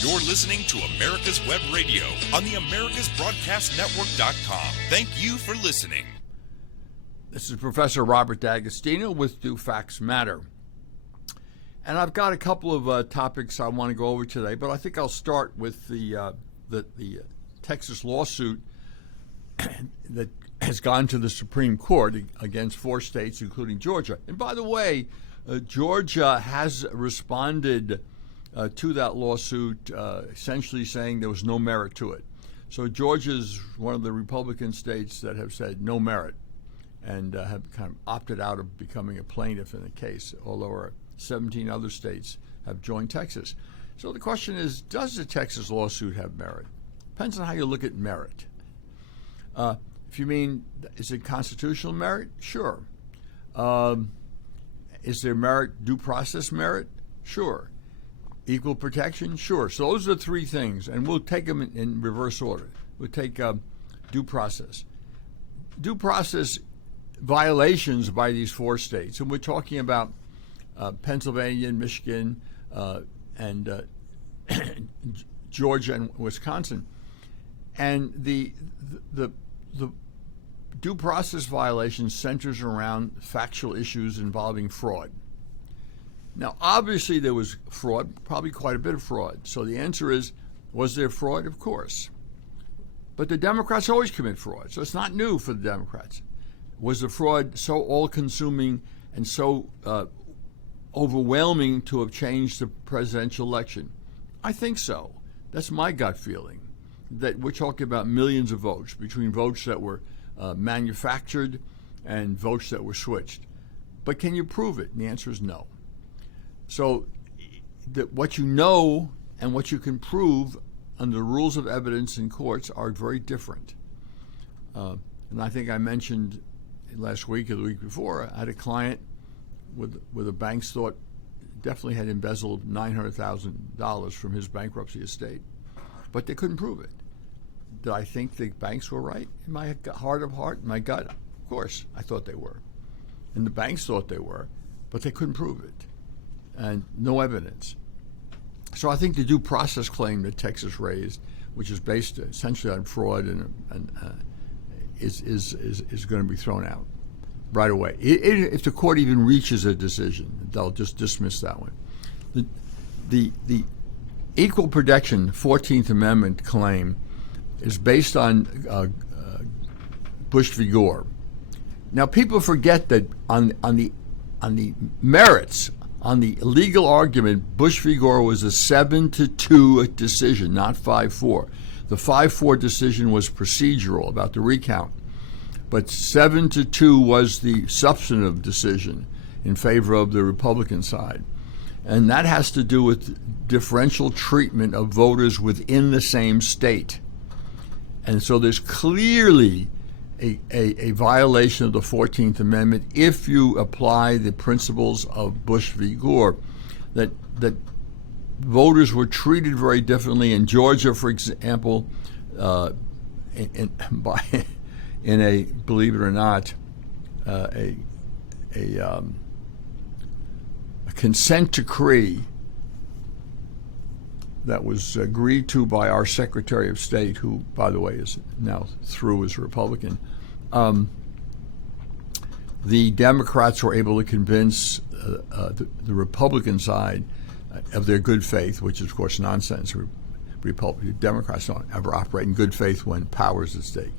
You're listening to America's Web Radio on the AmericasBroadcastNetwork.com. Thank you for listening. This is Professor Robert D'Agostino with Do Facts Matter. And I've got a couple of topics I want to go over today, but I think I'll start with the Texas lawsuit that has gone to the Supreme Court against 4 states, including Georgia. And by the way, Georgia has responded to that lawsuit, essentially saying there was no merit to it. So Georgia's one of the Republican states that have said no merit and have kind of opted out of becoming a plaintiff in the case, although 17 other states have joined Texas. So the question is, does the Texas lawsuit have merit? Depends on how you look at merit. If you mean, is it constitutional merit? Sure. Is there merit, due process merit? Sure. Equal protection? Sure. So those are the 3 things, and we'll take them in reverse order. We'll take due process. Due process violations by these 4 states, and we're talking about Pennsylvania and Michigan and Georgia and Wisconsin. And the due process violation centers around factual issues involving fraud. Now, obviously there was fraud, probably quite a bit of fraud. So the answer is, was there fraud? Of course. But the Democrats always commit fraud, so it's not new for the Democrats. Was the fraud so all-consuming and so overwhelming to have changed the presidential election? I think so. That's my gut feeling, that we're talking about millions of votes, between votes that were manufactured and votes that were switched. But can you prove it? And the answer is no. So what you know and what you can prove under the rules of evidence in courts are very different. And I think I mentioned last week or the week before, I had a client with the banks thought definitely had embezzled $900,000 from his bankruptcy estate, but they couldn't prove it. Did I think the banks were right? In my heart of heart, in my gut, of course, I thought they were. And the banks thought they were, but they couldn't prove it. And no evidence. So I think the due process claim that Texas raised, which is based essentially on fraud, is going to be thrown out right away. If the court even reaches a decision, they'll just dismiss that one. The equal protection 14th Amendment claim is based on Bush v. Gore. Now people forget that on the merits. On the legal argument, Bush v. Gore was a 7-2 decision, not 5-4. The 5-4 decision was procedural about the recount, but 7-2 was the substantive decision in favor of the Republican side. And that has to do with differential treatment of voters within the same state. And so there's clearly a violation of the 14th Amendment if you apply the principles of Bush v. Gore, that voters were treated very differently in Georgia, for example, in a, believe it or not, a consent decree that was agreed to by our Secretary of State, who, by the way, is now through as a Republican. The Democrats were able to convince the Republican side of their good faith, which is, of course, nonsense. Democrats don't ever operate in good faith when power is at stake.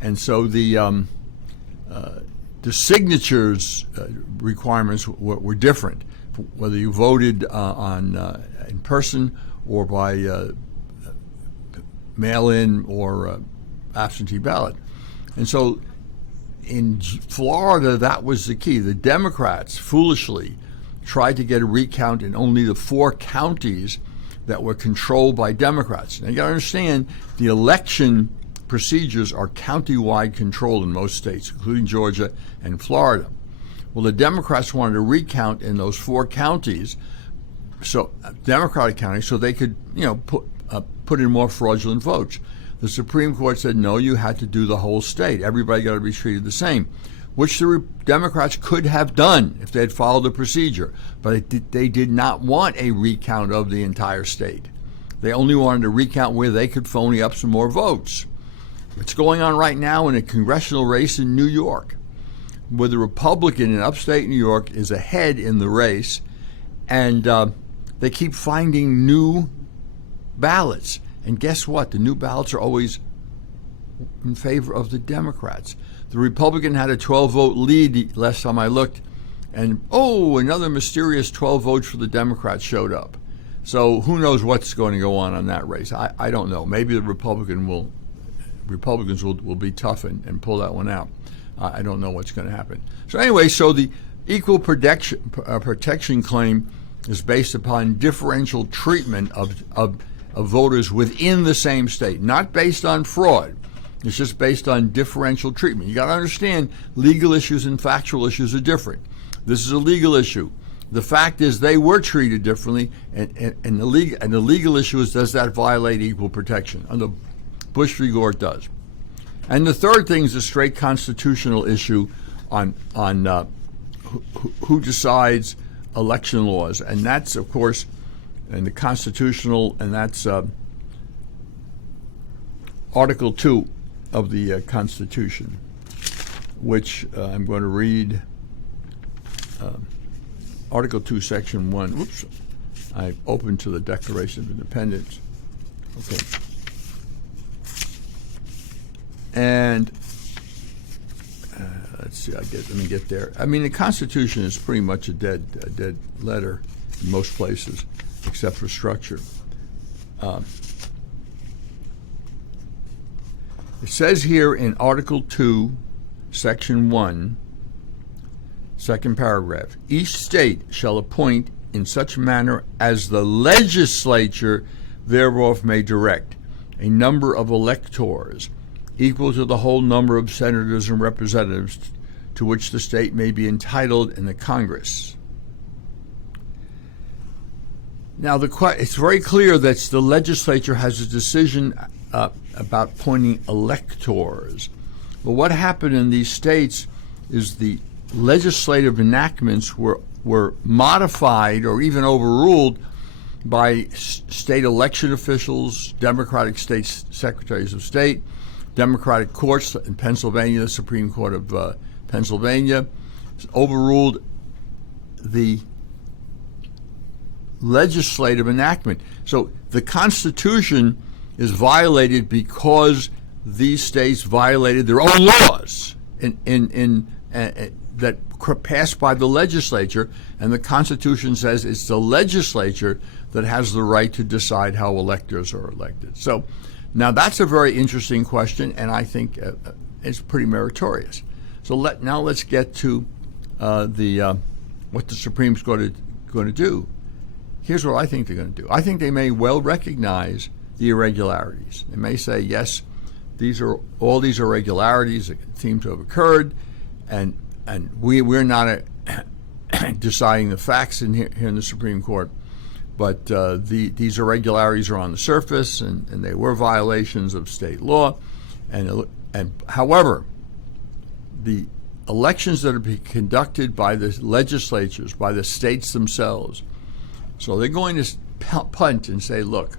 And so the signatures requirements were different, whether you voted in person or by mail-in or absentee ballot. And so in Florida, that was the key. The Democrats foolishly tried to get a recount in only the 4 counties that were controlled by Democrats. Now, you got to understand, the election procedures are county-wide controlled in most states, including Georgia and Florida. Well, the Democrats wanted a recount in those 4 counties, so Democratic counties, so they could, put in more fraudulent votes. The Supreme Court said, no, you had to do the whole state. Everybody got to be treated the same, which the Democrats could have done if they had followed the procedure. But they did not want a recount of the entire state. They only wanted to recount where they could phony up some more votes. It's going on right now in a congressional race in New York, where the Republican in upstate New York is ahead in the race, and they keep finding new ballots. And guess what? The new ballots are always in favor of the Democrats. The Republican had a 12-vote lead last time I looked, and another mysterious 12 votes for the Democrats showed up. So who knows what's going to go on that race? I don't know. Maybe the Republicans will be tough and pull that one out. I don't know what's going to happen. So anyway, so the equal protection claim is based upon differential treatment of voters within the same state, not based on fraud. It's just based on differential treatment. You got to understand, legal issues and factual issues are different. This is a legal issue. The fact is they were treated differently, and the legal issue is, does that violate equal protection? Under Bush v. Gore, it does. And the third thing is a straight constitutional issue on who decides election laws, and that's, of course, in the constitutional, and that's Article 2 of the Constitution, which I'm going to read. Article 2, Section 1. Whoops. I opened to the Declaration of Independence. Okay. And let's see. Let me get there. I mean, the Constitution is pretty much a dead letter in most places, except for structure. It says here in Article 2, Section 1, second paragraph, each state shall appoint in such manner as the legislature thereof may direct a number of electors equal to the whole number of senators and representatives to which the state may be entitled in the Congress. Now, it's very clear that the legislature has a decision about appointing electors. But what happened in these states is the legislative enactments were modified or even overruled by state election officials, Democratic state secretaries of state, Democratic courts in Pennsylvania, the Supreme Court of Pennsylvania, overruled the legislative enactment. So the Constitution is violated because these states violated their own laws that passed by the legislature, and the Constitution says it's the legislature that has the right to decide how electors are elected. So now that's a very interesting question, and I think it's pretty meritorious. So let's get to what the Supreme's going to do. Here's what I think they're going to do. I think they may well recognize the irregularities. They may say, yes, all these irregularities that seem to have occurred, and we're not deciding the facts here in the Supreme Court, but these irregularities are on the surface, and they were violations of state law. And however, the elections that are being conducted by the legislatures, by the states themselves, so they're going to punt and say, look,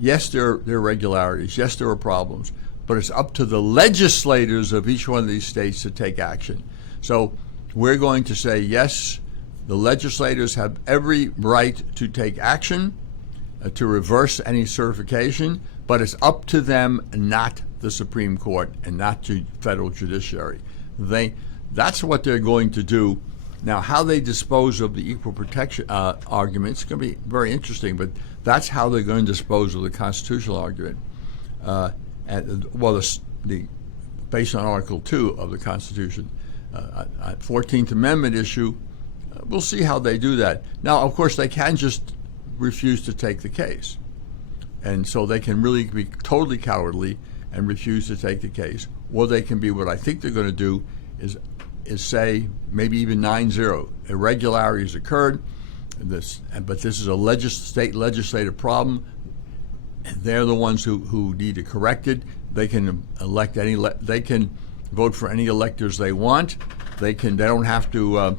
yes, there are irregularities, yes, there are problems, but it's up to the legislators of each one of these states to take action. So we're going to say, yes, the legislators have every right to take action, to reverse any certification, but it's up to them, not the Supreme Court and not the federal judiciary. That's what they're going to do. Now, how they dispose of the equal protection argument is going to be very interesting, but that's how they're going to dispose of the constitutional argument. Based on Article 2 of the Constitution, 14th Amendment issue, we'll see how they do that. Now, of course, they can just refuse to take the case. And so they can really be totally cowardly and refuse to take the case. Or they can be, what I think they're going to do is say, maybe even 9-0, irregularities occurred, but this is a state legislative problem. They're the ones who need to correct it. They can elect they can vote for any electors they want. They don't have to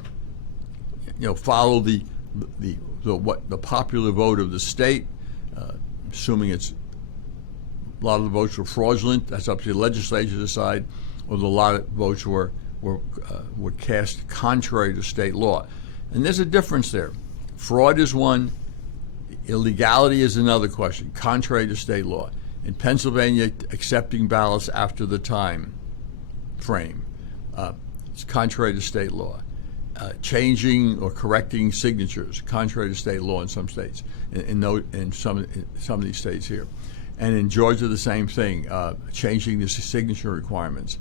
follow the popular vote of the state. assuming it's a lot of the votes were fraudulent. That's up to the legislature to decide, or a lot of votes were cast contrary to state law. And there's a difference there. Fraud is one, illegality is another question, contrary to state law. In Pennsylvania, accepting ballots after the time frame, it's contrary to state law. Changing or correcting signatures, contrary to state law in some states, in some of these states here. And in Georgia, the same thing, changing the signature requirements.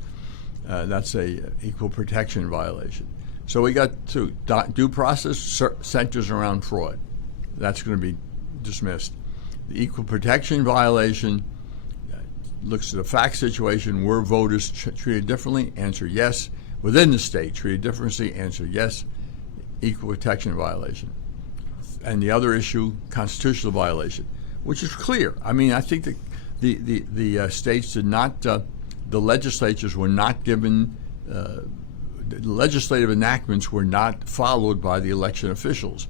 That's a equal protection violation. So we got two. Due process centers around fraud. That's going to be dismissed. The equal protection violation looks at a fact situation. Were voters treated differently? Answer yes. Within the state, treated differently? Answer yes. Equal protection violation. And the other issue, constitutional violation, which is clear. I mean, I think that the states did not, the legislatures were not given, the legislative enactments were not followed by the election officials.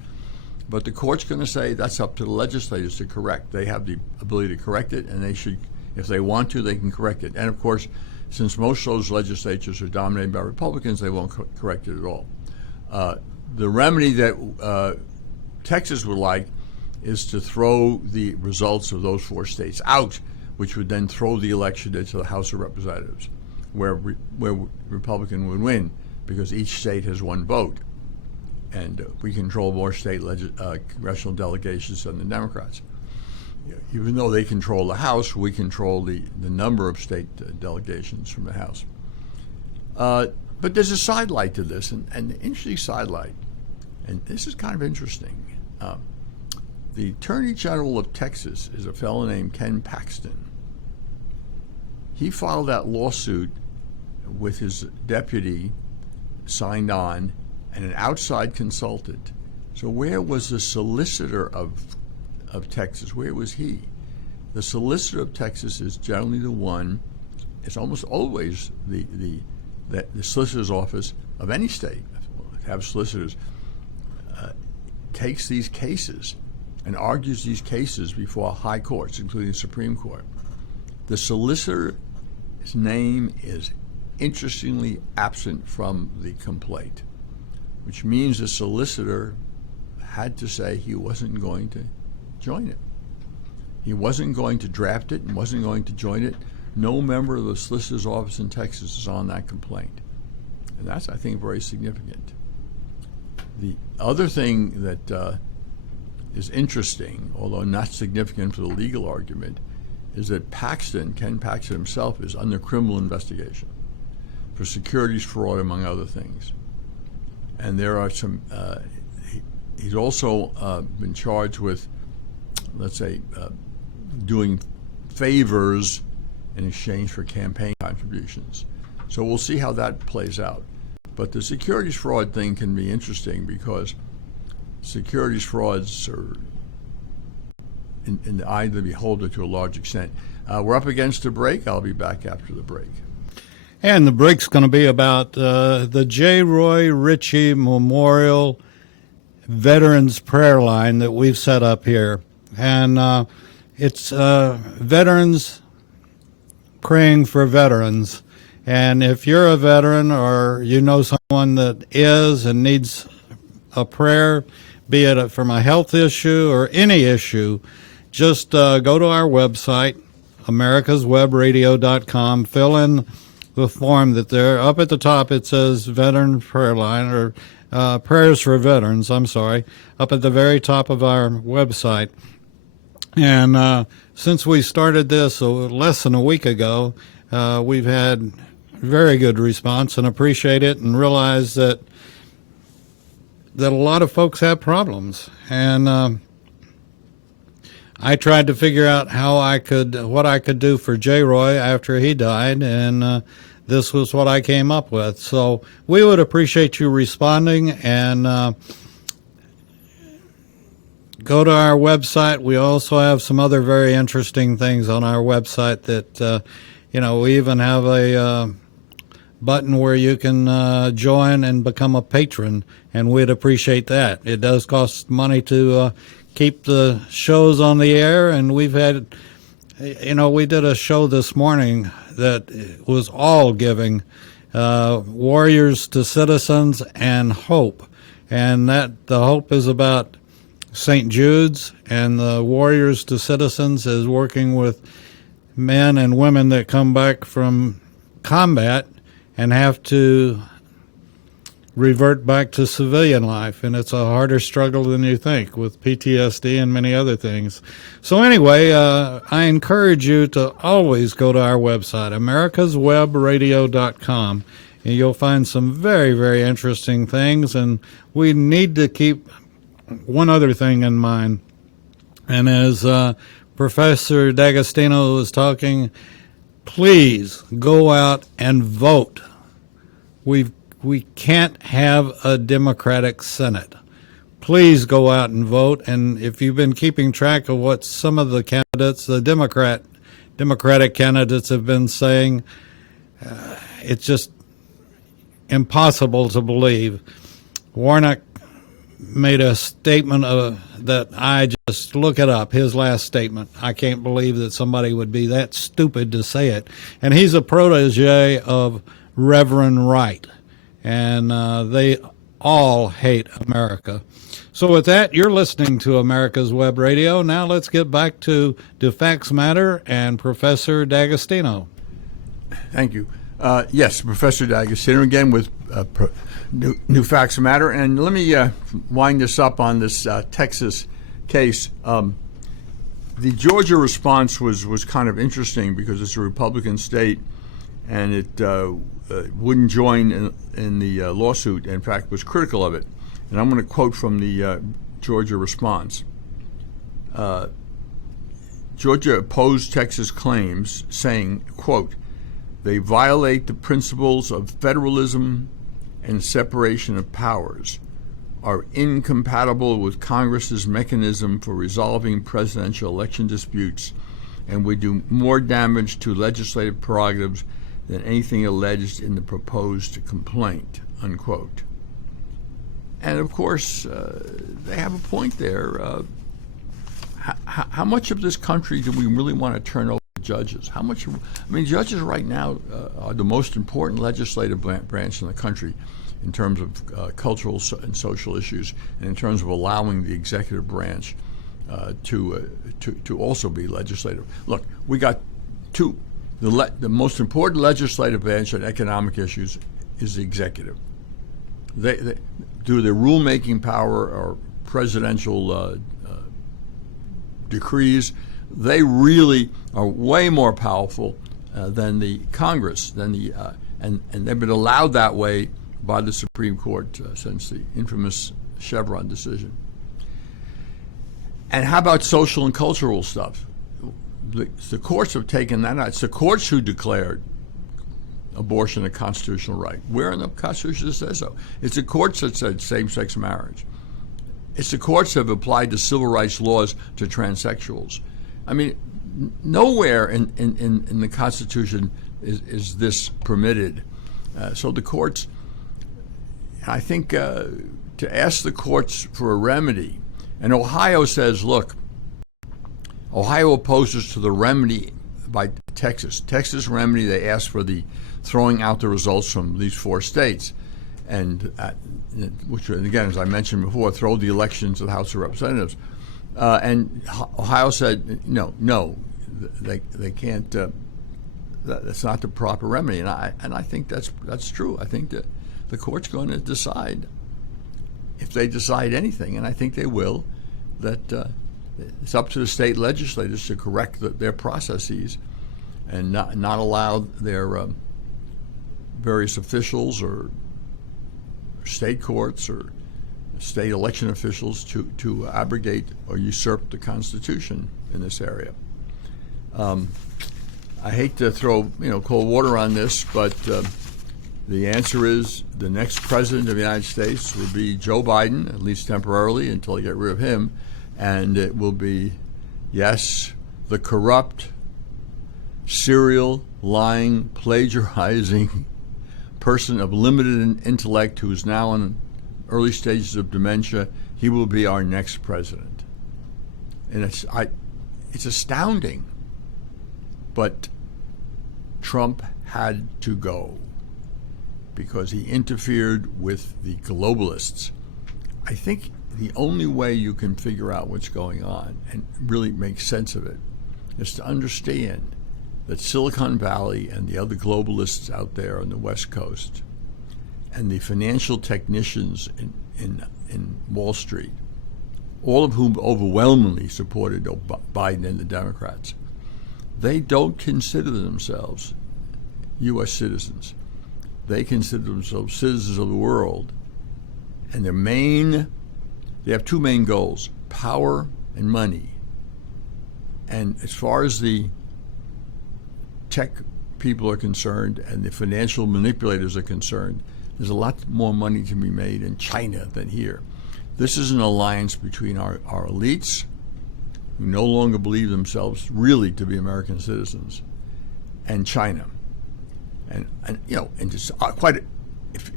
But the court's going to say that's up to the legislators to correct. They have the ability to correct it, and they should, if they want to, they can correct it. And of course, since most of those legislatures are dominated by Republicans, they won't correct it at all. The remedy that Texas would like is to throw the results of those 4 states out, which would then throw the election into the House of Representatives, where Republican would win, because each state has 1 vote. And we control more state congressional delegations than the Democrats. Even though they control the House, we control the number of state delegations from the House. But there's a sidelight to this, and an interesting sidelight, and this is kind of interesting. The Attorney General of Texas is a fellow named Ken Paxton. He filed that lawsuit with his deputy signed on and an outside consultant. So where was the solicitor of Texas? Where was he? The solicitor of Texas is generally the one, it's almost always the solicitor's office of any state, have solicitors, takes these cases and argues these cases before high courts, including the Supreme Court. The solicitor's name is interestingly absent from the complaint, which means the solicitor had to say he wasn't going to join it. He wasn't going to draft it and wasn't going to join it. No member of the solicitor's office in Texas is on that complaint. And that's, I think, very significant. The other thing that is interesting, although not significant for the legal argument, is that Ken Paxton himself, is under criminal investigation for securities fraud, among other things. And there are some, he's also been charged with, let's say, doing favors in exchange for campaign contributions. So we'll see how that plays out. But the securities fraud thing can be interesting because securities frauds are in the eye of the beholder to a large extent. We're up against a break. I'll be back after the break. And the break's going to be about the J. Roy Ritchie Memorial Veterans Prayer Line that we've set up here. And it's veterans praying for veterans. And if you're a veteran or you know someone that is and needs a prayer, be it from a health issue or any issue, just go to our website, americaswebradio.com, fill in the form that there. Up at the top it says Veteran Prayer Line, or Prayers for Veterans, up at the very top of our website. And since we started this less than a week ago, we've had very good response and appreciate it, and realize that a lot of folks have problems. And I tried to figure out what I could do for J. Roy after he died, and this was what I came up with. So we would appreciate you responding, and go to our website. We also have some other very interesting things on our website that, we even have a button where you can join and become a patron, and we'd appreciate that. It does cost money to keep the shows on the air. And we've had, we did a show this morning that was all giving warriors to citizens and hope. And that the hope is about St. Jude's, and the warriors to citizens is working with men and women that come back from combat and have to revert back to civilian life. And it's a harder struggle than you think with PTSD and many other things. So anyway, I encourage you to always go to our website, americaswebradio.com, and you'll find some very, very interesting things. And we need to keep one other thing in mind. And as Professor D'Agostino was talking, please go out and vote. We can't have a Democratic Senate. Please go out and vote. And if you've been keeping track of what some of the candidates, the Democratic candidates have been saying, it's just impossible to believe. Warnock made a statement that I just look it up, his last statement. I can't believe that somebody would be that stupid to say it. And he's a protege of Reverend Wright. And they all hate America. So with that, you're listening to America's Web Radio. Now let's get back to Do Facts Matter and Professor D'Agostino. Thank you. Yes, Professor D'Agostino again with New Facts Matter. And let me wind this up on this Texas case. The Georgia response was kind of interesting because it's a Republican state, and it wouldn't join in the lawsuit. In fact, was critical of it. And I'm going to quote from the Georgia response. Georgia opposed Texas claims, saying, quote, "They violate the principles of federalism and separation of powers, are incompatible with Congress's mechanism for resolving presidential election disputes, and would do more damage to legislative prerogatives than anything alleged in the proposed complaint," unquote. And of course, they have a point there. How much of this country do we really want to turn over to judges? How much? I mean, judges right now are the most important legislative branch in the country in terms of cultural and social issues, and in terms of allowing the executive branch to also be legislative. Look, we got two. The most important legislative branch on economic issues is the executive. They do their rulemaking power or presidential decrees. They really are way more powerful than the Congress, and they've been allowed that way by the Supreme Court since the infamous Chevron decision. And how about social and cultural stuff? The courts have taken that out. It's the courts who declared abortion a constitutional right. Where in the Constitution does it say so? It's the courts that said same-sex marriage. It's the courts that have applied the civil rights laws to transsexuals. I mean, nowhere in the Constitution is this permitted. So the courts, I think, to ask the courts for a remedy, and Ohio says, look, Ohio opposes to the remedy by Texas. Texas remedy, they asked for the throwing out the results from these four states, and which, again, as I mentioned before, throw the elections to the House of Representatives. And Ohio said, no, they can't. That's not the proper remedy, and I think that's true. I think that the court's going to decide, if they decide anything, and I think they will, that it's up to the state legislators to correct their processes and not allow their various officials or state courts or state election officials to abrogate or usurp the Constitution in this area. I hate to throw cold water on this, but the answer is the next president of the United States will be Joe Biden, at least temporarily until they get rid of him, and it will be, yes, the corrupt, serial, lying, plagiarizing person of limited intellect who is now in early stages of dementia. He will be our next president. And it's astounding. But Trump had to go because he interfered with the globalists. I think the only way you can figure out what's going on and really make sense of it is to understand that Silicon Valley and the other globalists out there on the West Coast and the financial technicians in Wall Street, all of whom overwhelmingly supported Biden and the Democrats, they don't consider themselves U.S. citizens. They consider themselves citizens of the world. And they have two main goals, power and money. And as far as the tech people are concerned and the financial manipulators are concerned, there's a lot more money to be made in China than here. This is an alliance between our elites, who no longer believe themselves really to be American citizens, and China. And just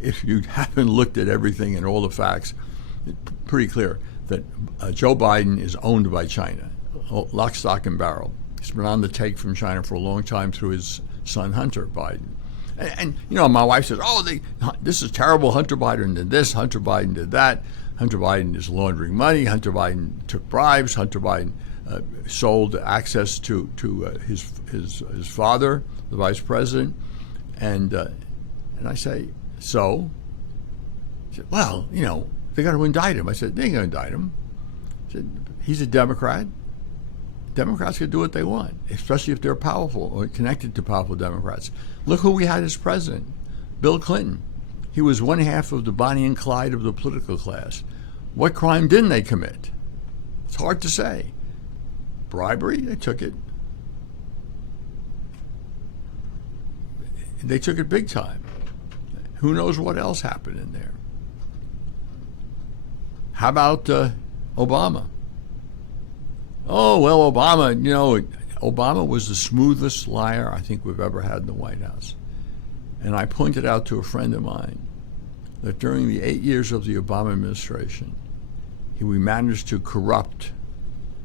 if you haven't looked at everything and all the facts, it's pretty clear that Joe Biden is owned by China, lock, stock, and barrel. He's been on the take from China for a long time through his son Hunter Biden. And my wife says, this is terrible. Hunter Biden did this. Hunter Biden did that. Hunter Biden is laundering money. Hunter Biden took bribes. Hunter Biden sold access to his father, the vice president. And I say, so? He said, well, they got to indict him. I said, they ain't going to indict him. I said, he's a Democrat. Democrats can do what they want, especially if they're powerful or connected to powerful Democrats. Look who we had as president, Bill Clinton. He was one half of the Bonnie and Clyde of the political class. What crime didn't they commit? It's hard to say. Bribery, they took it. They took it big time. Who knows what else happened in there? How about Obama? Oh, well, Obama was the smoothest liar I think we've ever had in the White House. And I pointed out to a friend of mine that during the 8 years of the Obama administration, we managed to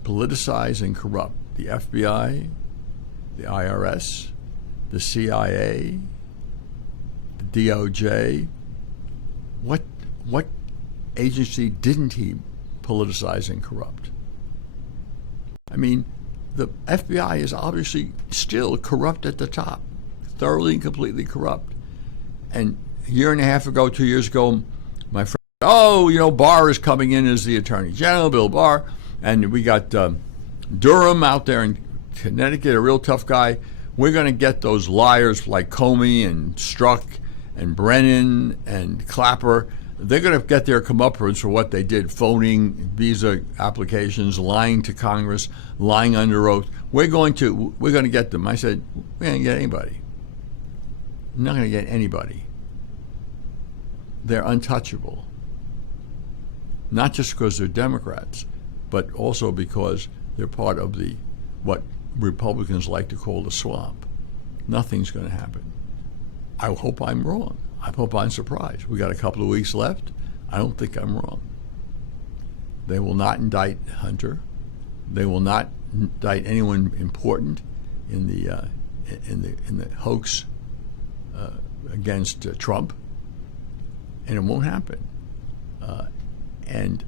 politicize and corrupt the FBI, the IRS, the CIA, the DOJ. What agency didn't he politicize and corrupt? I mean, the FBI is obviously still corrupt at the top, thoroughly and completely corrupt. And a year and a half ago, 2 years ago, my friend, Barr is coming in as the Attorney General, Bill Barr, and we got Durham out there in Connecticut, a real tough guy. We're going to get those liars like Comey and Strzok and Brennan and Clapper. They're going to get their comeuppance for what they did, phoning visa applications, lying to Congress, lying under oath. We're going to get them. I said, we ain't going to get anybody. We're not going to get anybody. They're untouchable. Not just because they're Democrats, but also because they're part of what Republicans like to call the swamp. Nothing's going to happen. I hope I'm wrong. I hope I'm surprised. We got a couple of weeks left. I don't think I'm wrong. They will not indict Hunter. They will not indict anyone important in the hoax against Trump, and it won't happen. And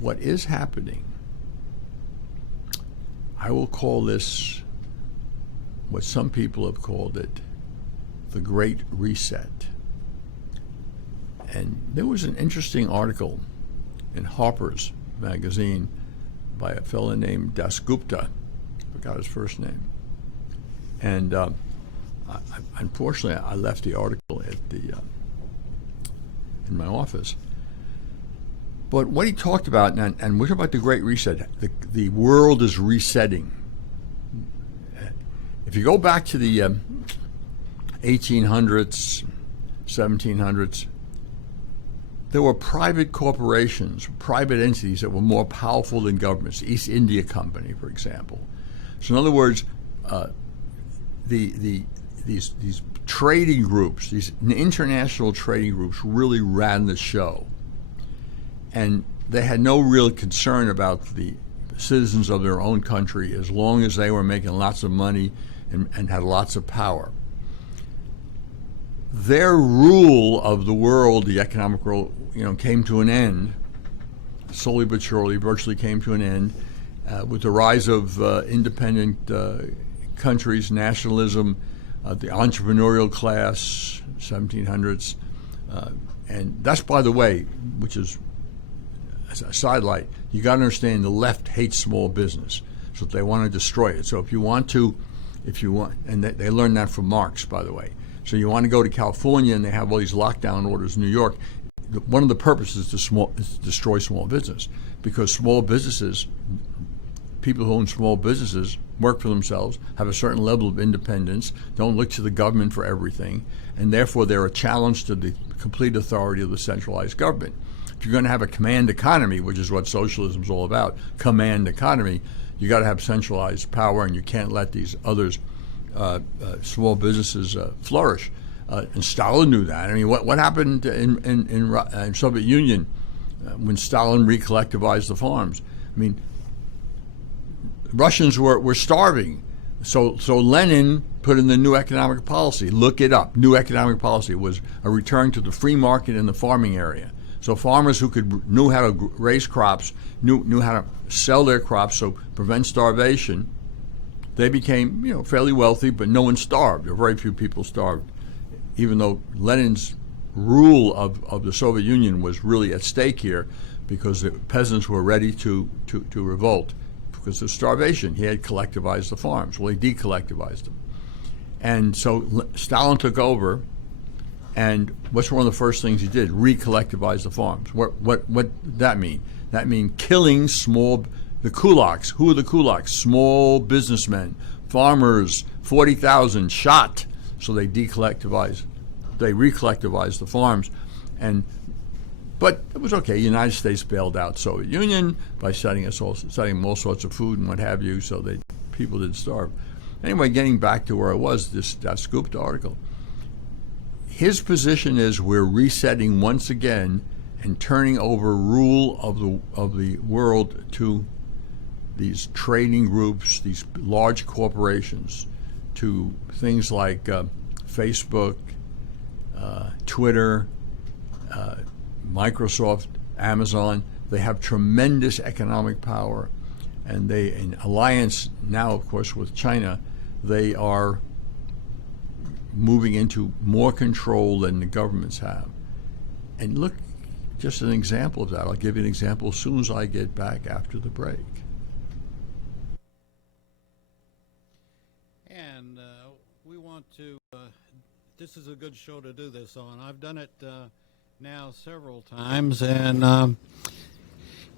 what is happening, I will call this what some people have called it, the Great Reset. And there was an interesting article in Harper's magazine by a fellow named Dasgupta. I forgot his first name. And unfortunately, I left the article at in my office. But what he talked about, and we're talking about the Great Reset, the world is resetting. If you go back to the 1800s, 1700s, there were private corporations, private entities that were more powerful than governments. The East India Company, for example. So in other words, these trading groups, these international trading groups really ran the show. And they had no real concern about the citizens of their own country as long as they were making lots of money and had lots of power. Their rule of the world, the economic world, came to an end, slowly but surely, virtually came to an end with the rise of independent countries, nationalism, the entrepreneurial class, 1700s. And that's, by the way, which is a sidelight, you got to understand the left hates small business, so they want to destroy it. So if you want, and they learned that from Marx, by the way. So you want to go to California and they have all these lockdown orders in New York. One of the purposes is to destroy small business, because small businesses, people who own small businesses, work for themselves, have a certain level of independence, don't look to the government for everything, and therefore they're a challenge to the complete authority of the centralized government. If you're going to have a command economy, which is what socialism is all about, command economy, you got to have centralized power, and you can't let these others, small businesses, flourish. And Stalin knew that. I mean, what happened in Soviet Union when Stalin recollectivized the farms? I mean, Russians were starving. So Lenin put in the new economic policy. Look it up. New economic policy was a return to the free market in the farming area. So farmers who knew how to raise crops, knew how to sell their crops, so prevent starvation, they became fairly wealthy, but no one starved, or very few people starved, even though Lenin's rule of the Soviet Union was really at stake here, because the peasants were ready to revolt because of starvation. He had collectivized the farms. Well, he decollectivized them. And so Stalin took over, and what's one of the first things he did? Recollectivize the farms. What did that mean? That means killing the kulaks. Who are the kulaks? Small businessmen, farmers, 40,000 shot. So they recollectivized the farms, but it was okay. The United States bailed out Soviet Union by setting them all sorts of food and what have you, so people didn't starve. Anyway, getting back to where I was, that scooped article. His position is we're resetting once again and turning over rule of the world to these trading groups, these large corporations, to things like Facebook, Twitter, Microsoft, Amazon. They have tremendous economic power, and they, in alliance now, of course, with China, they are moving into more control than the governments have. And look, just an example of that. I'll give you an example as soon as I get back after the break. And we want to, this is a good show to do this on. I've done it now several times, and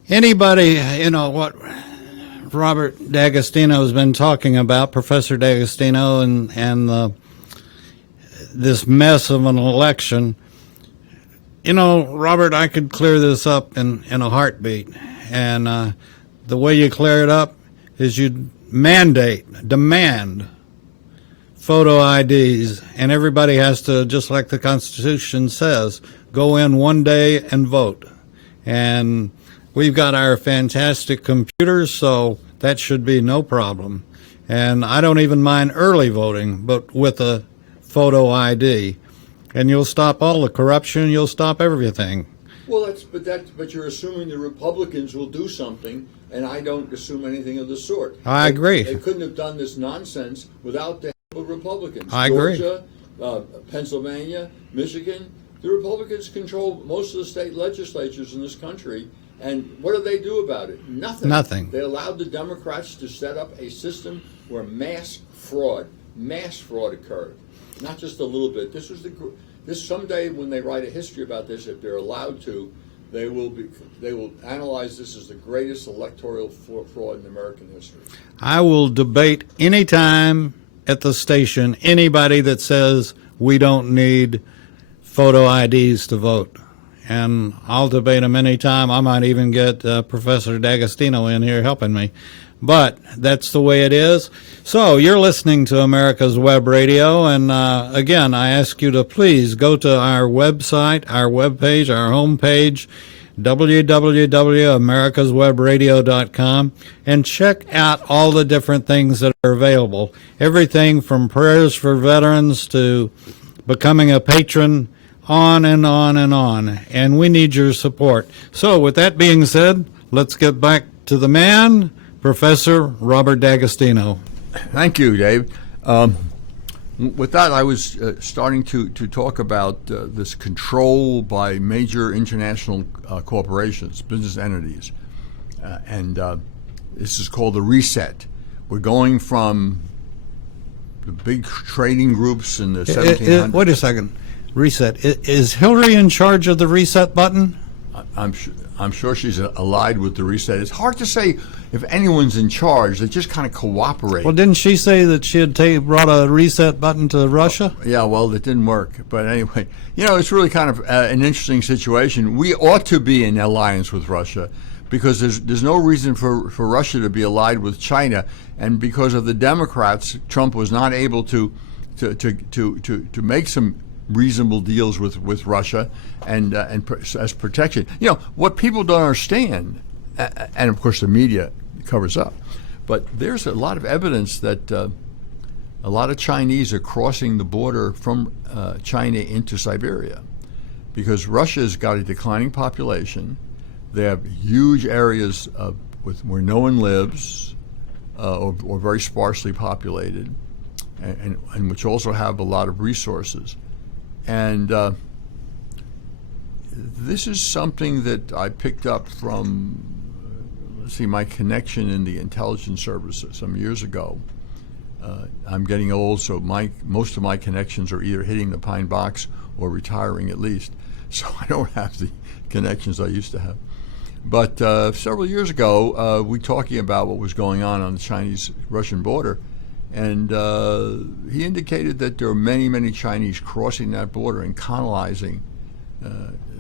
anybody, what Robert D'Agostino has been talking about, Professor D'Agostino, and this mess of an election. Robert, I could clear this up in a heartbeat. And the way you clear it up is you demand photo IDs, and everybody has to, just like the Constitution says, go in one day and vote. And we've got our fantastic computers, so that should be no problem. And I don't even mind early voting, but with a photo ID. And you'll stop all the corruption, you'll stop everything. Well, but you're assuming the Republicans will do something, and I don't assume anything of the sort. I agree. They couldn't have done this nonsense without the help of Republicans. I agree. Georgia, Pennsylvania, Michigan, the Republicans control most of the state legislatures in this country, and what do they do about it? Nothing. Nothing. They allowed the Democrats to set up a system where mass fraud occurred. Not just a little bit. This someday when they write a history about this, if they're allowed to, they will analyze this as the greatest electoral fraud in American history. I will debate anytime at the station anybody that says we don't need photo IDs to vote. And I'll debate them anytime. I might even get Professor D'Agostino in here helping me. But that's the way it is. So you're listening to America's Web Radio, and again, I ask you to please go to our website, our webpage, our homepage, www.americaswebradio.com, and check out all the different things that are available. Everything from prayers for veterans to becoming a patron, on and on and on. And we need your support. So with that being said, let's get back to the man, Professor Robert D'Agostino. Thank you, Dave. With that, I was starting to talk about this control by major international corporations, business entities. And this is called the reset. We're going from the big trading groups in the 1700s. Wait a second. Reset. Is Hillary in charge of the reset button? I'm sure she's allied with the reset. It's hard to say if anyone's in charge. They just kind of cooperate. Well, didn't she say that she had brought a reset button to Russia? Yeah, well, it didn't work. But anyway, it's really kind of an interesting situation. We ought to be in alliance with Russia because there's no reason for Russia to be allied with China. And because of the Democrats, Trump was not able to make some reasonable deals with Russia and as protection. What people don't understand, and of course the media covers up, but there's a lot of evidence that a lot of Chinese are crossing the border from China into Siberia because Russia's got a declining population. They have huge areas where no one lives or very sparsely populated and which also have a lot of resources. And this is something that I picked up from, my connection in the intelligence services some years ago. I'm getting old, so most of my connections are either hitting the pine box or retiring at least. So I don't have the connections I used to have. But several years ago, we talking about what was going on the Chinese-Russian border. And he indicated that there are many, many Chinese crossing that border and colonizing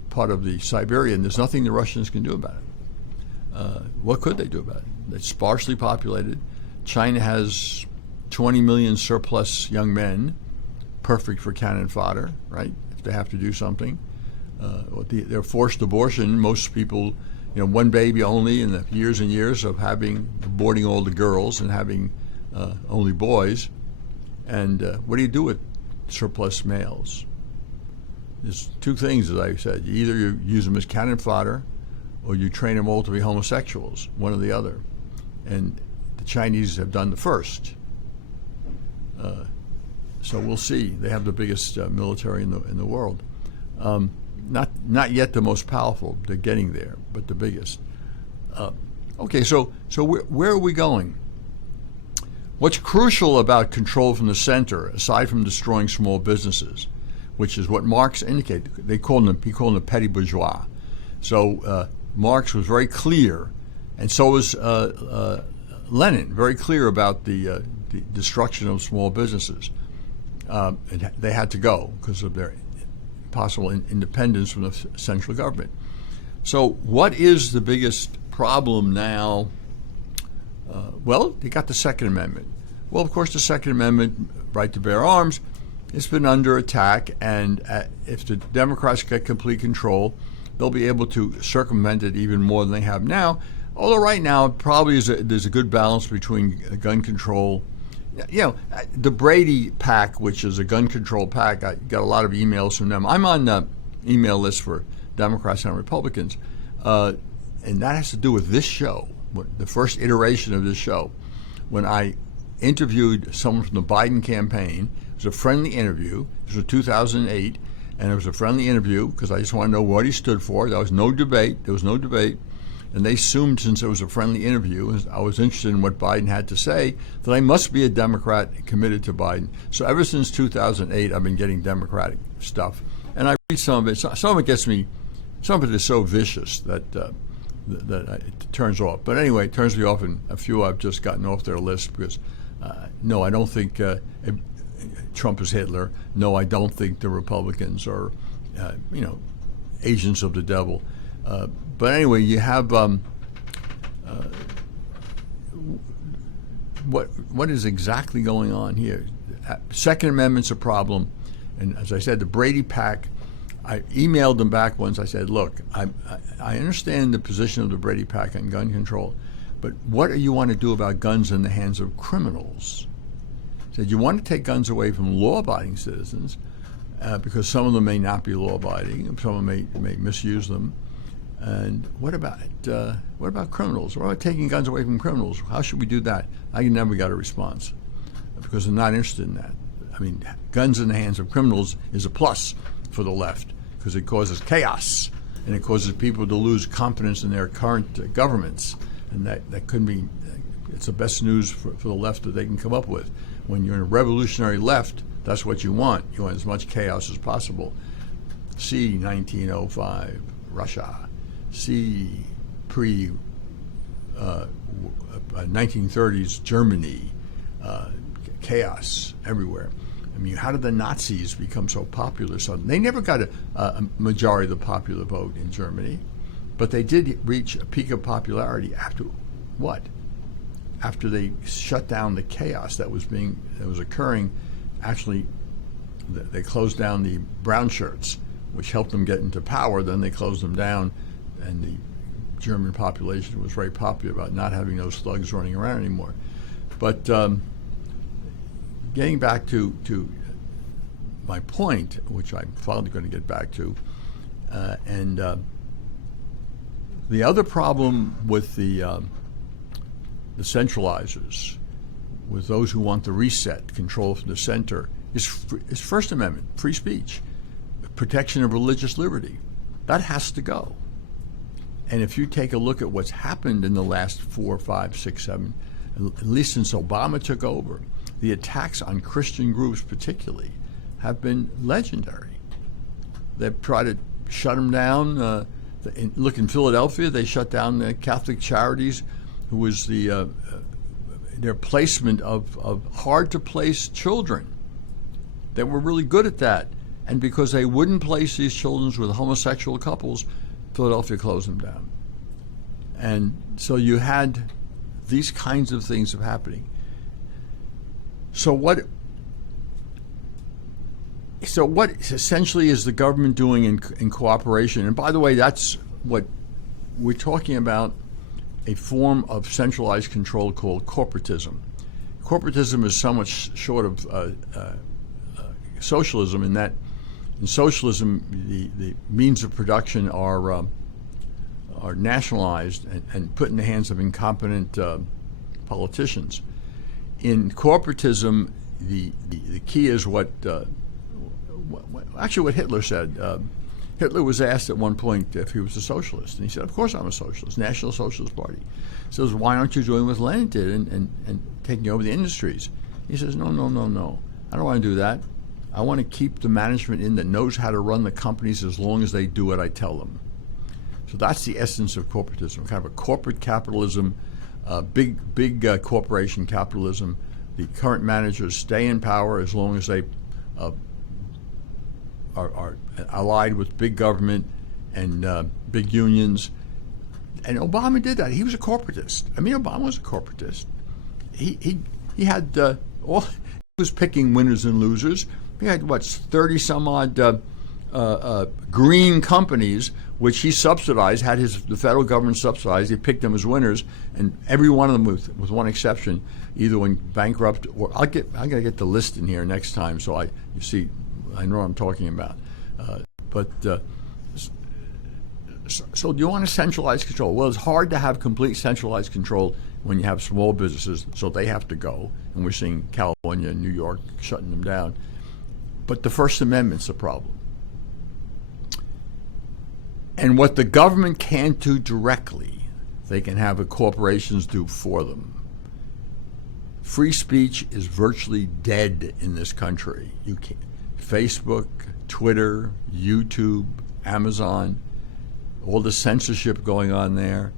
part of the Siberia, and there's nothing the Russians can do about it. What could they do about it? It's sparsely populated. China has 20 million surplus young men, perfect for cannon fodder, right, if they have to do something. They're forced abortion. Most people, one baby only in the years and years of aborting all the girls and having only boys. And what do you do with surplus males? There's two things, as I said. Either you use them as cannon fodder or you train them all to be homosexuals, one or the other. And the Chinese have done the first. So we'll see. They have the biggest military in the world. Not yet the most powerful. They're getting there, but the biggest. Okay, so where are we going? What's crucial about control from the center, aside from destroying small businesses, which is what Marx indicated? He called them the petty bourgeois. So Marx was very clear, and so was Lenin, very clear about the destruction of small businesses. They had to go because of their possible independence from the central government. So what is the biggest problem now? Well, they got the Second Amendment. Well, of course, the Second Amendment, right to bear arms, it's been under attack, and if the Democrats get complete control, they'll be able to circumvent it even more than they have now. Although right now, probably there's a good balance between gun control. The Brady PAC, which is a gun control PAC, I got a lot of emails from them. I'm on the email list for Democrats and Republicans, and that has to do with this show, the first iteration of this show, when I interviewed someone from the Biden campaign. It was a friendly interview. This was 2008, and it was a friendly interview because I just want to know what he stood for. There was no debate. And they assumed, since it was a friendly interview, I was interested in what Biden had to say, that I must be a Democrat committed to Biden. So ever since 2008, I've been getting Democratic stuff. And I read some of it. Some of it gets me, some of it is so vicious that it turns off. But anyway, it turns me off, and a few I've just gotten off their list because, no, I don't think Trump is Hitler. No, I don't think the Republicans are, agents of the devil. But anyway, you have what is exactly going on here? Second Amendment's a problem, and as I said, the Brady PAC. I emailed them back once. I said, look, I understand the position of the Brady PAC on gun control, but what do you want to do about guns in the hands of criminals? I said, you want to take guns away from law-abiding citizens because some of them may not be law-abiding, some of them may misuse them. And what about criminals? What about taking guns away from criminals? How should we do that? I never got a response because I'm not interested in that. I mean, guns in the hands of criminals is a plus for the left because it causes chaos and it causes people to lose confidence in their current governments. And that couldn't be, it's the best news for the left that they can come up with. When you're in a revolutionary left, that's what you want. You want as much chaos as possible. See 1905, Russia. See pre-1930s Germany, chaos everywhere. I mean, how did the Nazis become so popular? So they never got a majority of the popular vote in Germany, but they did reach a peak of popularity after what? After they shut down the chaos that was occurring. Actually, they closed down the brown shirts, which helped them get into power. Then they closed them down, and the German population was very popular about not having those thugs running around anymore. But getting back to my point, which I'm finally going to get back to, the other problem with the centralizers, with those who want the reset, control from the center, is First Amendment, free speech, protection of religious liberty. That has to go. And if you take a look at what's happened in the last 4, 5, 6, 7, at least since Obama took over, the attacks on Christian groups particularly have been legendary. They've tried to shut them down. Look, in Philadelphia, they shut down the Catholic Charities, who was their placement of hard-to-place children. They were really good at that. And because they wouldn't place these children with homosexual couples, Philadelphia closed them down. And so you had these kinds of things happening. So what essentially is the government doing in cooperation? And by the way, that's what we're talking about, a form of centralized control called corporatism. Corporatism is somewhat short of socialism, in that in socialism the means of production are nationalized and put in the hands of incompetent politicians. In corporatism, the key is what Hitler said. Hitler was asked at one point if he was a socialist, and he said, "Of course I'm a socialist, National Socialist Party." He says, "Why aren't you doing what Lenin did and taking over the industries?" He says, No. I don't want to do that. I want to keep the management in that knows how to run the companies as long as they do what I tell them." So that's the essence of corporatism, kind of a corporate capitalism, big corporation capitalism. The current managers stay in power as long as they are allied with big government and big unions. And Obama did that. He was a corporatist. I mean, Obama was a corporatist. He had he was picking winners and losers. He had 30 some odd green companies which he subsidized, had the federal government subsidized. He picked them as winners, and every one of them, with one exception, either went bankrupt or I gotta get the list in here next time so you see I know what I'm talking about. So do you want to centralize control? Well, it's hard to have complete centralized control when you have small businesses, so they have to go, and we're seeing California and New York shutting them down. But the First Amendment's a problem. And what the government can't do directly, they can have the corporations do for them. Free speech is virtually dead in this country. You can't. Facebook, Twitter, YouTube, Amazon, all the censorship going on there,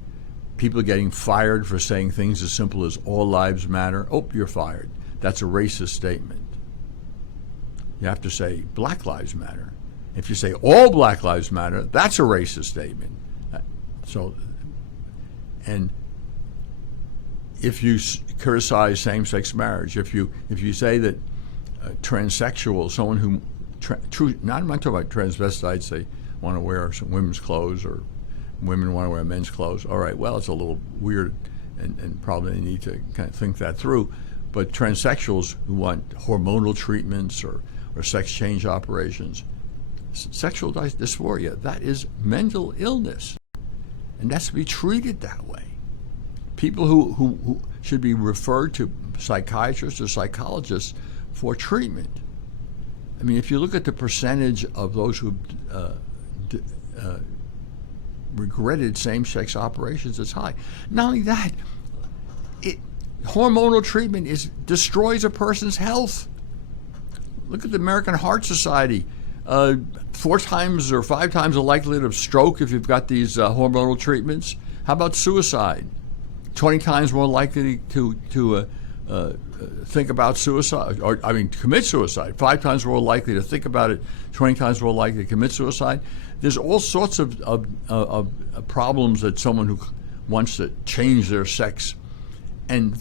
people getting fired for saying things as simple as "all lives matter." Oh, you're fired. That's a racist statement. You have to say "Black Lives Matter." If you say "all Black Lives Matter," that's a racist statement. And if you criticize same-sex marriage, if you say that transsexual, someone who I'm not talking about transvestites. They want to wear some women's clothes, or women want to wear men's clothes. All right, well, it's a little weird, and probably they need to kind of think that through. But transsexuals who want hormonal treatments or sex change operations, sexual dysphoria, that is mental illness, and that's to be treated that way. People who should be referred to psychiatrists or psychologists for treatment. I mean, if you look at the percentage of those who regretted same-sex operations, it's high. Not only that, hormonal treatment destroys a person's health. Look at the American Heart Society. 4 times or 5 times the likelihood of stroke if you've got these hormonal treatments. How about suicide? 20 times more likely to think about suicide, or commit suicide. 5 times more likely to think about it. 20 times more likely to commit suicide. There's all sorts of problems that someone who wants to change their sex, and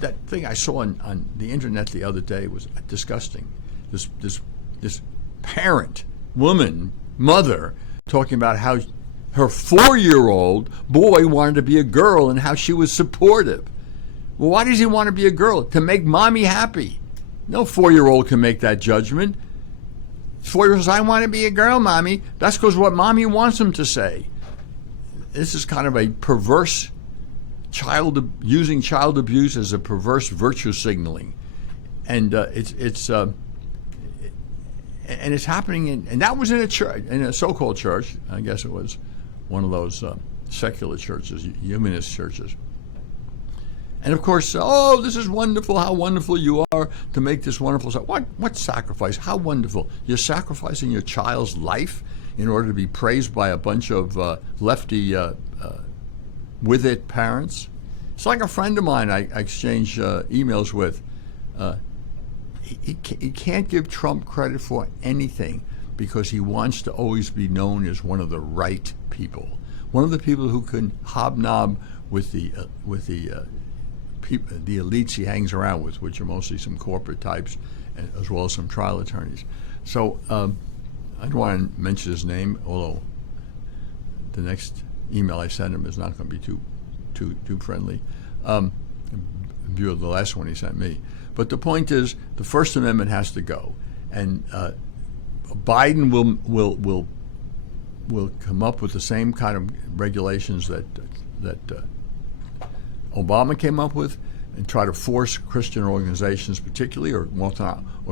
that thing I saw on the internet the other day was disgusting. This parent, woman, mother, talking about how her 4-year-old boy wanted to be a girl and how she was supportive. Well, why does he want to be a girl? To make mommy happy. No 4-year-old can make that judgment. 4-year-old says, I want to be a girl, mommy. That's because what mommy wants him to say. This is kind of a perverse using child abuse as a perverse virtue signaling. And it's happening and that was in a church, in a so-called church. I guess it was one of those secular churches, humanist churches. And of course, this is wonderful, how wonderful you are to make this wonderful. What sacrifice? How wonderful. You're sacrificing your child's life in order to be praised by a bunch of lefty with it parents. It's like a friend of mine I exchange emails with. He can't give Trump credit for anything because he wants to always be known as one of the right people, one of the people who can hobnob with the elites he hangs around with, which are mostly some corporate types, as well as some trial attorneys. So I don't want to mention his name, although the next email I send him is not going to be too friendly, in view of the last one he sent me. But the point is, the First Amendment has to go, and Biden will come up with the same kind of regulations that Obama came up with, and try to force Christian organizations, particularly, or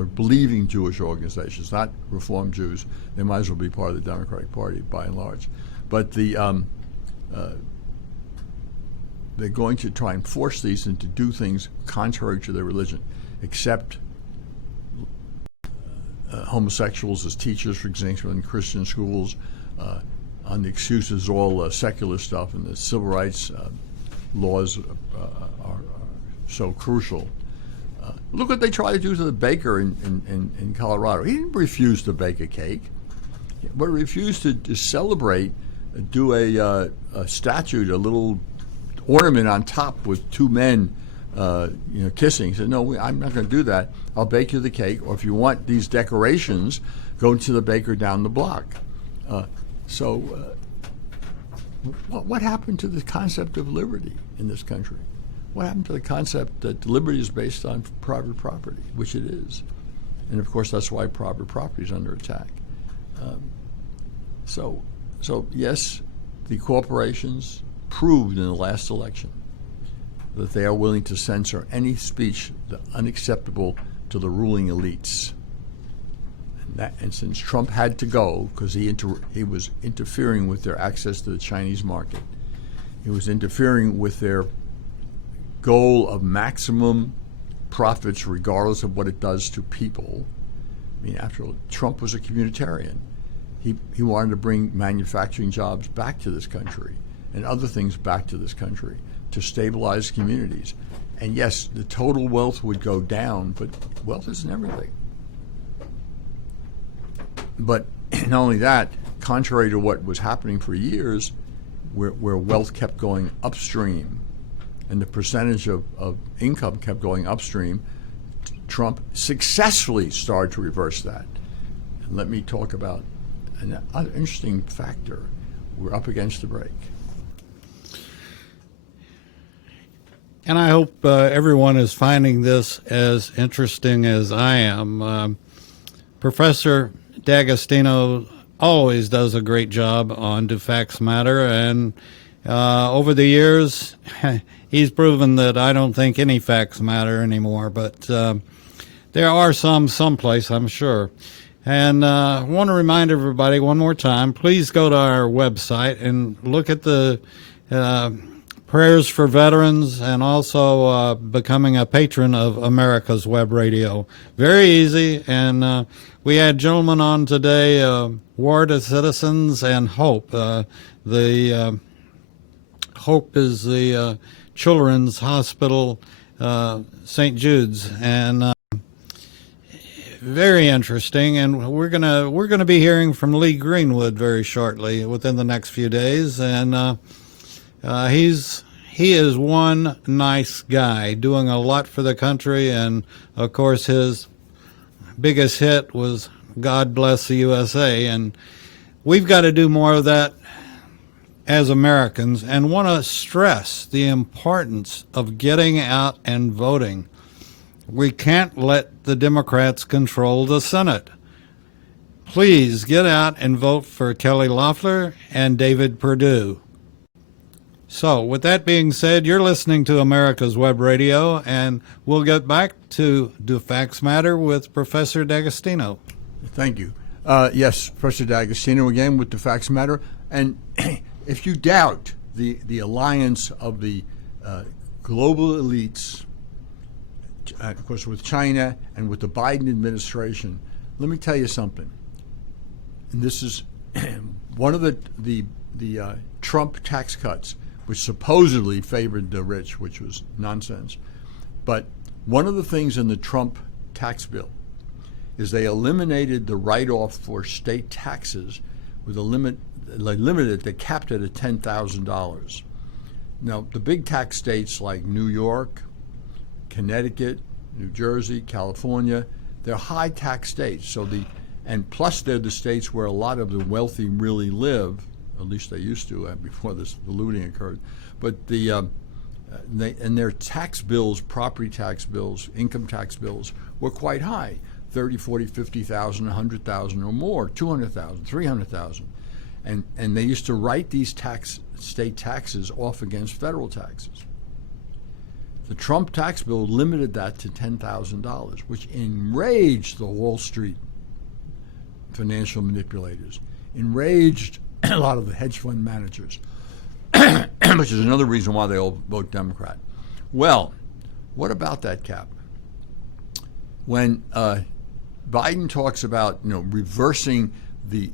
believing Jewish organizations, not Reform Jews. They might as well be part of the Democratic Party by and large. But they're going to try and force these and to do things contrary to their religion, except homosexuals as teachers, for example, in Christian schools, on the excuses all secular stuff, and the civil rights laws are so crucial. Look what they tried to do to the baker in Colorado. He didn't refuse to bake a cake, but refused to celebrate, do a statue, a little ornament on top with 2 men kissing. He said, no, I'm not going to do that. I'll bake you the cake, or if you want these decorations, go to the baker down the block. What happened to the concept of liberty in this country? What happened to the concept that liberty is based on private property, which it is? And of course, that's why private property is under attack. So yes, the corporations proved in the last election that they are willing to censor any speech unacceptable to the ruling elites. And since Trump had to go because he was interfering with their access to the Chinese market, he was interfering with their goal of maximum profits regardless of what it does to people. I mean, after all, Trump was a communitarian. He wanted to bring manufacturing jobs back to this country and other things back to this country to stabilize communities. And yes, the total wealth would go down, but wealth isn't everything. But not only that, contrary to what was happening for years, where wealth kept going upstream and the percentage of income kept going upstream, Trump successfully started to reverse that. let me talk about an interesting factor. We're up against the break. And I hope everyone is finding this as interesting as I am. Professor D'Agostino always does a great job on Do Facts Matter, and over the years, he's proven that I don't think any facts matter anymore, but there are someplace, I'm sure. And I want to remind everybody one more time, please go to our website and look at the prayers for veterans and also becoming a patron of America's Web Radio. Very easy, and we had gentlemen on today, War to Citizens and Hope. The Hope is the Children's Hospital, St. Jude's, and very interesting. And we're gonna be hearing from Lee Greenwood very shortly, within the next few days, and he is one nice guy doing a lot for the country, and of course his biggest hit was God Bless the USA, and we've got to do more of that as Americans, and want to stress the importance of getting out and voting. We can't let the Democrats control the Senate. Please get out and vote for Kelly Loeffler and David Perdue. So, with that being said, you're listening to America's Web Radio, and we'll get back to Do Facts Matter with Professor D'Agostino. Thank you. Yes, Professor D'Agostino again with Do Facts Matter. And if you doubt the alliance of the global elites, of course, with China and with the Biden administration, let me tell you something. And this is one of the Trump tax cuts, which supposedly favored the rich, which was nonsense. But one of the things in the Trump tax bill is they eliminated the write-off for state taxes with a limit. They limited it, they capped it at $10,000. Now, the big tax states like New York, Connecticut, New Jersey, California, they're high tax states. And plus they're the states where a lot of the wealthy really live. At least they used to before the looting occurred. But their tax bills, property tax bills, income tax bills, were quite high, 30, 40, 50,000, 100,000 or more, 200,000, 300,000. And they used to write these state taxes off against federal taxes. The Trump tax bill limited that to $10,000, which enraged the Wall Street financial manipulators, enraged a lot of the hedge fund managers, which is another reason why they all vote Democrat. Well, what about that cap? When Biden talks about reversing the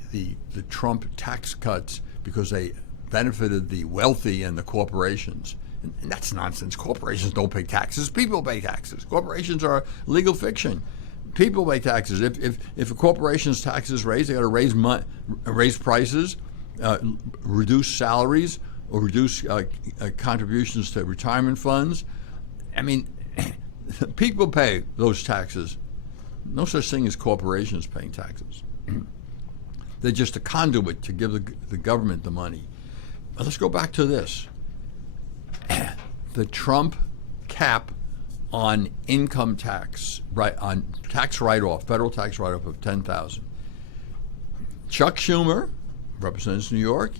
Trump tax cuts because they benefited the wealthy and the corporations, and that's nonsense. Corporations don't pay taxes. People pay taxes. Corporations are legal fiction. People pay taxes. If a corporation's taxes raise, they got to raise prices, reduce salaries, or reduce contributions to retirement funds. I mean, people pay those taxes. No such thing as corporations paying taxes. They're just a conduit to give the government the money. But let's go back to this. The Trump cap on income tax, on tax write-off, federal tax write-off of $10,000. Chuck Schumer represents New York.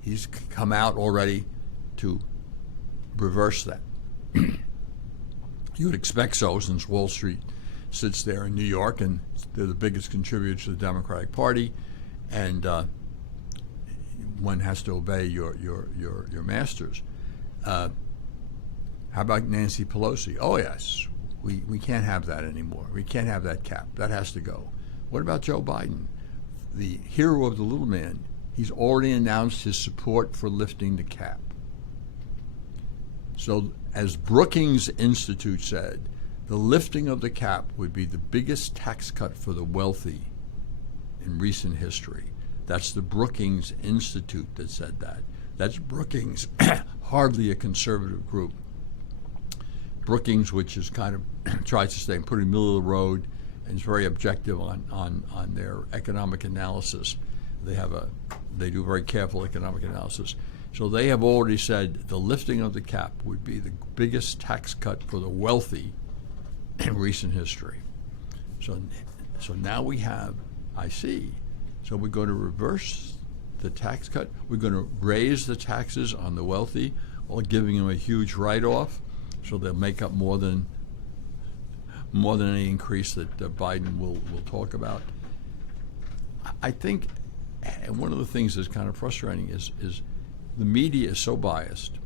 He's come out already to reverse that. You would expect so, since Wall Street sits there in New York and they're the biggest contributor to the Democratic Party, and one has to obey your masters. How about Nancy Pelosi? Oh yes, we can't have that anymore. We can't have that cap. That has to go. What about Joe Biden, the hero of the little man? He's already announced his support for lifting the cap. So, as Brookings Institute said, the lifting of the cap would be the biggest tax cut for the wealthy in recent history. That's the Brookings Institute that said that. That's Brookings, hardly a conservative group. Brookings, which is kind of tries to stay put in the middle of the road and is very objective on their economic analysis. They do very careful economic analysis. So they have already said the lifting of the cap would be the biggest tax cut for the wealthy in recent history. So now we have, I see. So we're going to reverse the tax cut. We're going to raise the taxes on the wealthy, while giving them a huge write-off, so they'll make up more than any increase that Biden will talk about. I think, and one of the things that's kind of frustrating is the media is so biased.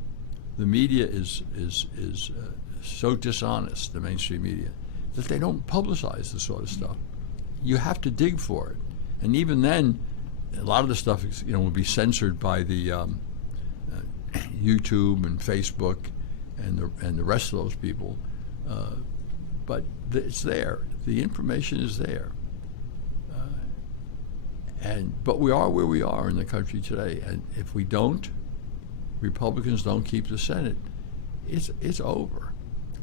The media is so dishonest, the mainstream media, that they don't publicize this sort of stuff. You have to dig for it, and even then, a lot of the stuff will be censored by the YouTube and Facebook and the rest of those people. But it's there. The information is there. But we are where we are in the country today, and if we don't, Republicans don't keep the Senate, it's over.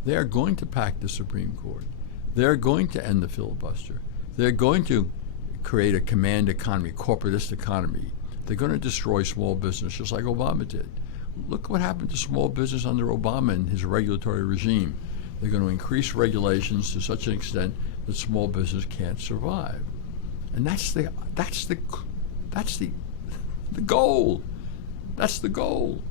They are going to pack the Supreme Court. They're going to end the filibuster. They're going to create a command economy, corporatist economy. They're going to destroy small business, just like Obama did. Look what happened to small business under Obama and his regulatory regime. They're going to increase regulations to such an extent that small business can't survive. And that's the goal. That's the goal.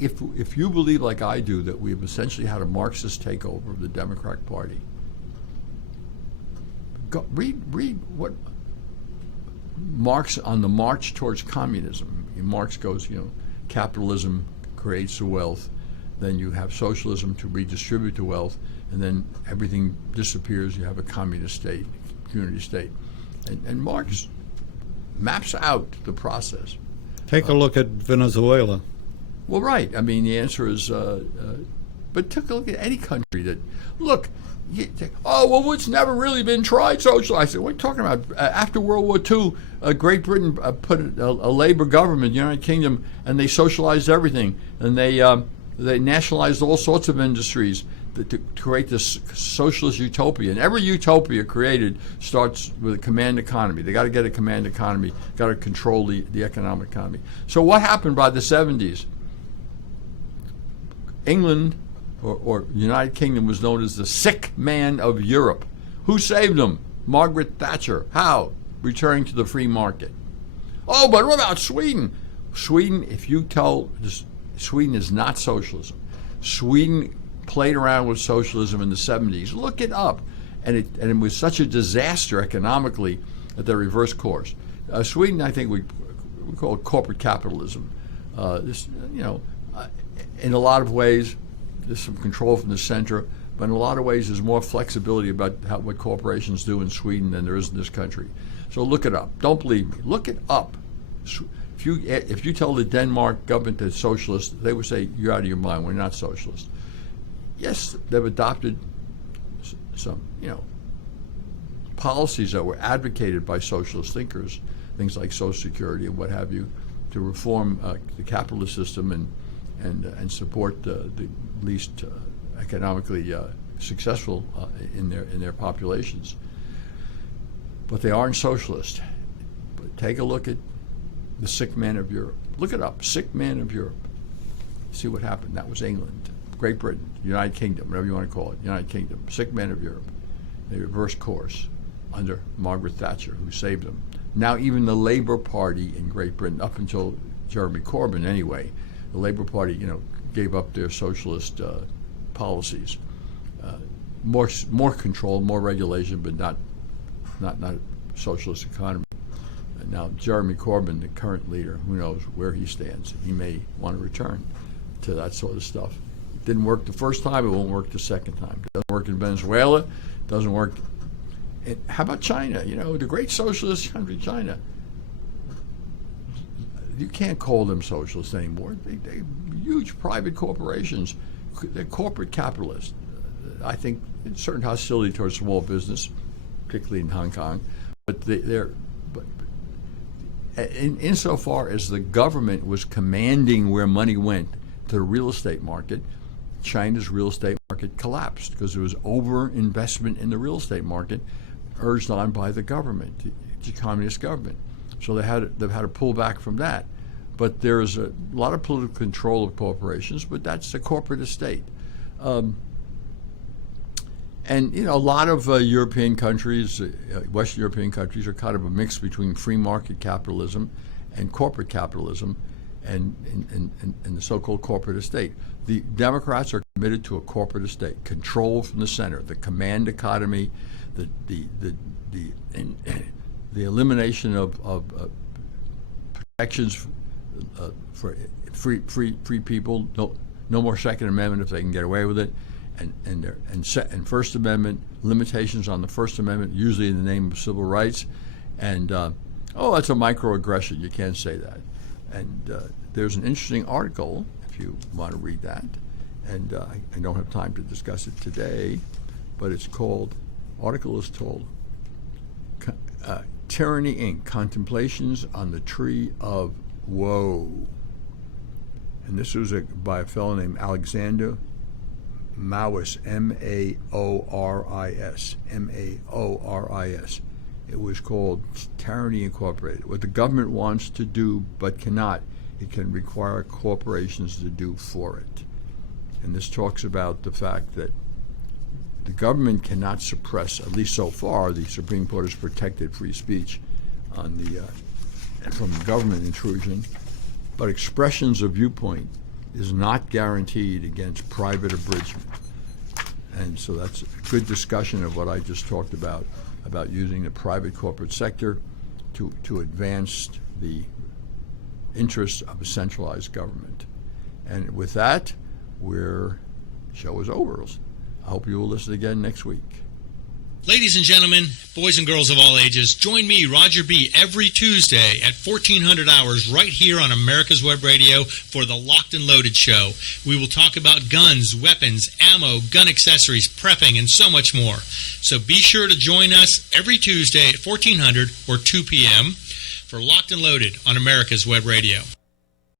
If you believe, like I do, that we've essentially had a Marxist takeover of the Democratic Party, read what Marx on the march towards communism. Marx goes, capitalism creates the wealth, then you have socialism to redistribute the wealth, and then everything disappears. You have a communist state, community state, and Marx maps out the process. Take a look at Venezuela. Well, right. I mean, the answer is, but take a look at any country that, look, it's never really been tried socialized. What are you talking about? After World War II, Great Britain put a labor government, the United Kingdom, and they socialized everything, and they nationalized all sorts of industries to create this socialist utopia. And every utopia created starts with a command economy. They got to get a command economy, got to control the economic economy. So what happened by the 70s? England, or United Kingdom, was known as the sick man of Europe. Who saved them? Margaret Thatcher. How? Returning to the free market. Oh, but what about Sweden? Sweden is not socialism. Sweden played around with socialism in the 70s. Look it up. And it was such a disaster economically that they reversed course. Sweden, I think we call it corporate capitalism. In a lot of ways, there's some control from the center, but in a lot of ways, there's more flexibility about what corporations do in Sweden than there is in this country. So look it up. Don't believe me. Look it up. If you tell the Denmark government that it's socialist, they would say, you're out of your mind. We're not socialist. Yes, they've adopted some, policies that were advocated by socialist thinkers, things like Social Security and what have you, to reform the capitalist system and support the least economically successful in their populations. But they aren't socialist. But take a look at the sick man of Europe. Look it up, sick man of Europe. See what happened. That was England, Great Britain, United Kingdom, whatever you want to call it, United Kingdom, sick man of Europe. They reversed course under Margaret Thatcher, who saved them. Now even the Labour Party in Great Britain, up until Jeremy Corbyn anyway, the Labour Party, gave up their socialist policies. More control, more regulation, but not a socialist economy. And now Jeremy Corbyn, the current leader, who knows where he stands? He may want to return to that sort of stuff. It didn't work the first time; it won't work the second time. It doesn't work in Venezuela. Doesn't work. How about China? The great socialist country, China. You can't call them socialists anymore. They're huge private corporations. They're corporate capitalists. I think certain hostility towards small business, particularly in Hong Kong, but insofar as the government was commanding where money went to the real estate market, China's real estate market collapsed because there was over-investment in the real estate market urged on by the government, the communist government. So they've had to pull back from that. But there's a lot of political control of corporations, but that's the corporate estate. And a lot of European countries, Western European countries, are kind of a mix between free market capitalism and corporate capitalism, and the so-called corporate estate. The Democrats are committed to a corporate estate, control from the center, the command economy, the elimination of protections for free people. No more Second Amendment if they can get away with it. And First Amendment limitations on the First Amendment, usually in the name of civil rights, and that's a microaggression. You can't say that. And there's an interesting article if you want to read that, and I don't have time to discuss it today, but it's called. Article is called "Tyranny Inc. Contemplations on the Tree of Woe," and this was by a fellow named Alexander Mauris, M-A-O-R-I-S. It was called Tyranny Incorporated. What the government wants to do but cannot, it can require corporations to do for it. And this talks about the fact that the government cannot suppress, at least so far, the Supreme Court has protected free speech from government intrusion, but expressions of viewpoint is not guaranteed against private abridgment. And so that's a good discussion of what I just talked about using the private corporate sector to advance the interests of a centralized government. And with that, show is over. I hope you will listen again next week. Ladies and gentlemen, boys and girls of all ages, join me, Roger B., every Tuesday at 1400 hours right here on America's Web Radio for the Locked and Loaded Show. We will talk about guns, weapons, ammo, gun accessories, prepping, and so much more. So be sure to join us every Tuesday at 1400 or 2 p.m. for Locked and Loaded on America's Web Radio.